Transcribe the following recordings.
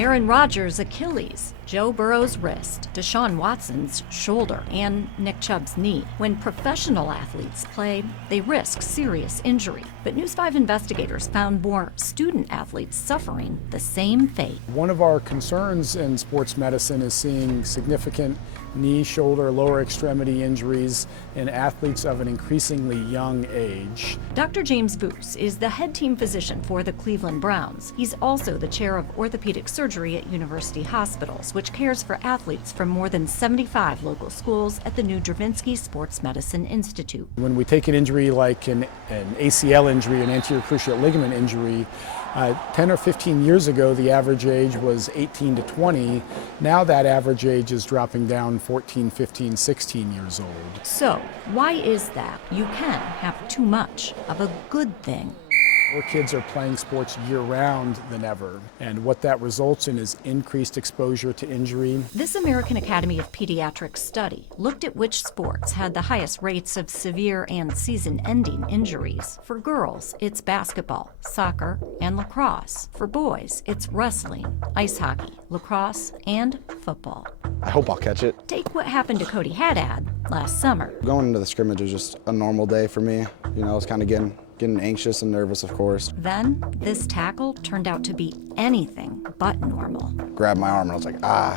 Aaron Rodgers' Achilles, Joe Burrow's wrist, Deshaun Watson's shoulder, and Nick Chubb's knee. When professional athletes play, they risk serious injury. But News 5 investigators found more student athletes suffering the same fate. One of our concerns in sports medicine is seeing significant knee, shoulder, lower extremity injuries in athletes of an increasingly young age. Dr. James Boos is the head team physician for the Cleveland Browns. He's also the chair of orthopedic surgery at University Hospitals, which cares for athletes from more than 75 local schools at the new Dravinsky Sports Medicine Institute. When we take an injury like an ACL injury, an anterior cruciate ligament injury, 10 or 15 years ago, the average age was 18 to 20. Now that average age is dropping down 14, 15, 16 years old. So, why is that? You can have too much of a good thing. More kids are playing sports year-round than ever, and what that results in is increased exposure to injury. This American Academy of Pediatrics study looked at which sports had the highest rates of severe and season-ending injuries. For girls, it's basketball, soccer, and lacrosse. For boys, it's wrestling, ice hockey, lacrosse, and football. I hope I'll catch it. Take what happened to Cody Haddad last summer. Going into the scrimmage was just a normal day for me. You know, I was kind of getting anxious and nervous, of course. Then, this tackle turned out to be anything but normal. Grabbed my arm and I was like, I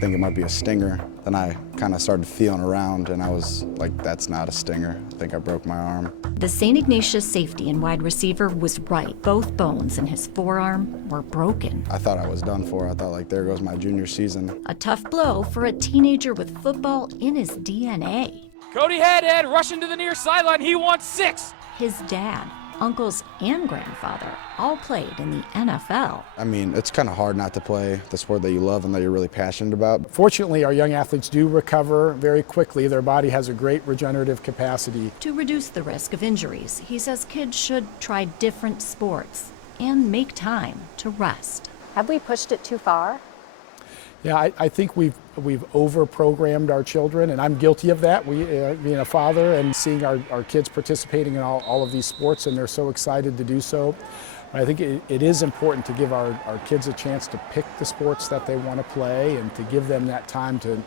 think it might be a stinger. Then I kind of started feeling around and I was like, that's not a stinger. I think I broke my arm. The St. Ignatius safety and wide receiver was right. Both bones in his forearm were broken. I thought I was done for. I thought, like, there goes my junior season. A tough blow for a teenager with football in his DNA. Cody Haddad rushing to the near sideline. He wants 6. His dad, uncles, and grandfather all played in the NFL. I mean, it's kind of hard not to play the sport that you love and that you're really passionate about. Fortunately, our young athletes do recover very quickly. Their body has a great regenerative capacity. To reduce the risk of injuries, he says kids should try different sports and make time to rest. Have we pushed it too far? Yeah, I think we've over-programmed our children, and I'm guilty of that. Being a father and seeing our kids participating in all of these sports, and they're so excited to do so. I think it is important to give our kids a chance to pick the sports that they want to play and to give them that time to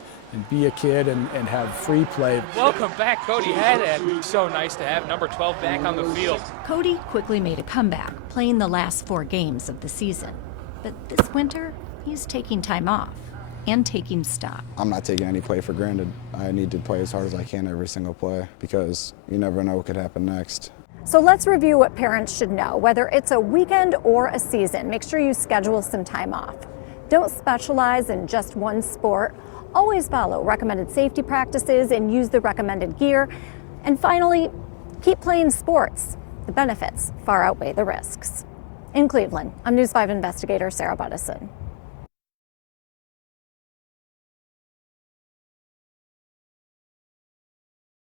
be a kid and have free play. Welcome back, Cody Haddad. So nice to have number 12 back on the field. Cody quickly made a comeback, playing the last 4 games of the season. But this winter, he's taking time off and taking stock. I'm not taking any play for granted. I need to play as hard as I can every single play because you never know what could happen next. So let's review what parents should know, whether it's a weekend or a season. Make sure you schedule some time off. Don't specialize in just one sport. Always follow recommended safety practices and use the recommended gear. And finally, keep playing sports. The benefits far outweigh the risks. In Cleveland, I'm News 5 investigator Sarah Buttison.